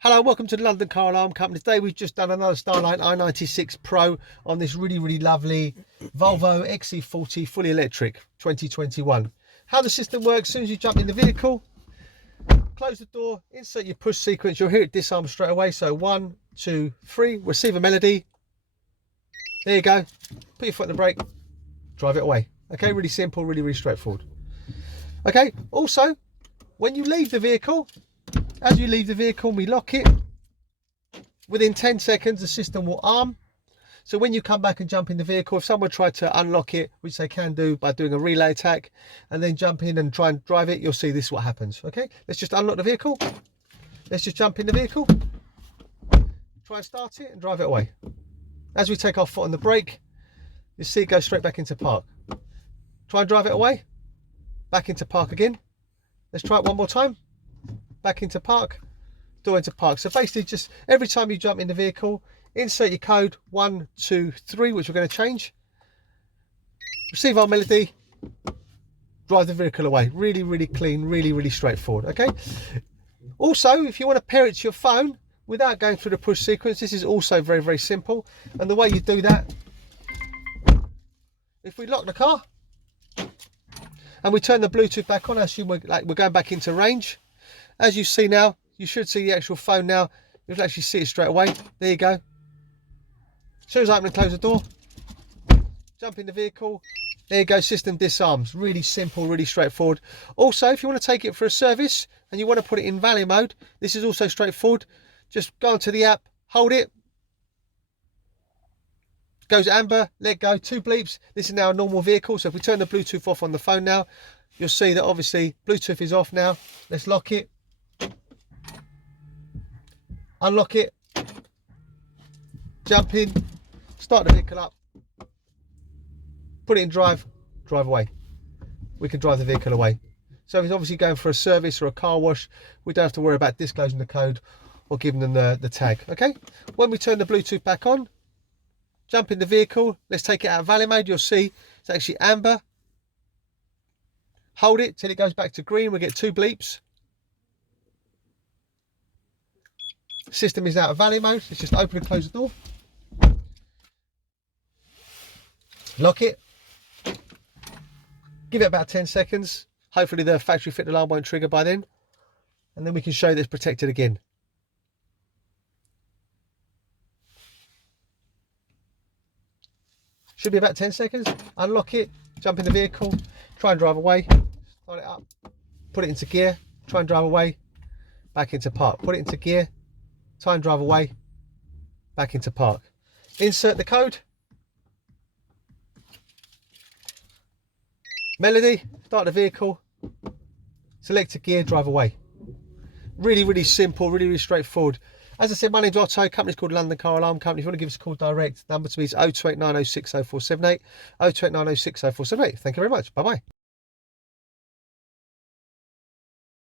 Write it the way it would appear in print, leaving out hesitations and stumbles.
Hello, welcome to the London Car Alarm Company. Today we've just done another Starline i96 Pro on this really lovely Volvo XC40 fully electric 2021. How the system works: as soon as you jump in the vehicle, close the door, insert your push sequence, you'll hear it disarm straight away. So 1, 2, 3, receive a melody. There you go. Put your foot on the brake, drive it away. Okay, really simple, really straightforward. Okay, also when you leave the vehicle, as you leave the vehicle, we lock it. Within 10 seconds, the system will arm. So when you come back and jump in the vehicle, if someone tried to unlock it, which they can do by doing a relay attack, and then jump in and try and drive it, you'll see this is what happens. Okay, let's just unlock the vehicle. Let's just jump in the vehicle. Try and start it and drive it away. As we take our foot on the brake, you see it go straight back into park. Try and drive it away. Back into park again. Let's try it one more time. Back into park, door into park. So basically, just every time you jump in the vehicle, insert your code 1, 2, 3, which we're going to change. Receive our melody, drive the vehicle away. Really clean, really straightforward. Okay. Also, if you want to pair it to your phone without going through the push sequence, this is also very simple. And the way you do that, if we lock the car and we turn the Bluetooth back on, I assume we're going back into range. As you see now, you should see the actual phone now. You'll actually see it straight away. There you go. As soon as I open and close the door, jump in the vehicle. There you go, system disarms. Really simple, really straightforward. Also, if you want to take it for a service and you want to put it in valet mode, this is also straightforward. Just go onto the app, hold it. Goes amber, let go, 2 bleeps. This is now a normal vehicle. So if we turn the Bluetooth off on the phone now, you'll see that obviously Bluetooth is off now. Let's lock it. Unlock it, jump in, start the vehicle up, put it in drive, drive away. We can drive the vehicle away. So if it's obviously going for a service or a car wash, we don't have to worry about disclosing the code or giving them the tag. Okay, when we turn the Bluetooth back on, jump in the vehicle, let's take it out of valet mode. You'll see it's actually amber. Hold it till it goes back to green. We get 2 bleeps. System is out of valet mode. Let's just open and close the door. Lock it. Give it about 10 seconds. Hopefully the factory fit alarm won't trigger by then. And then we can show that it's protected again. Should be about 10 seconds. Unlock it. Jump in the vehicle. Try and drive away. Start it up. Put it into gear. Try and drive away. Back into park. Put it into gear. Try and drive away, back into park. Insert the code. Melody, start the vehicle, select a gear, drive away. Really simple, really straightforward. As I said, my name's Otto, company's called London Car Alarm Company. If you want to give us a call direct, number to me is 0289060478, 0289060478. Thank you very much, bye-bye.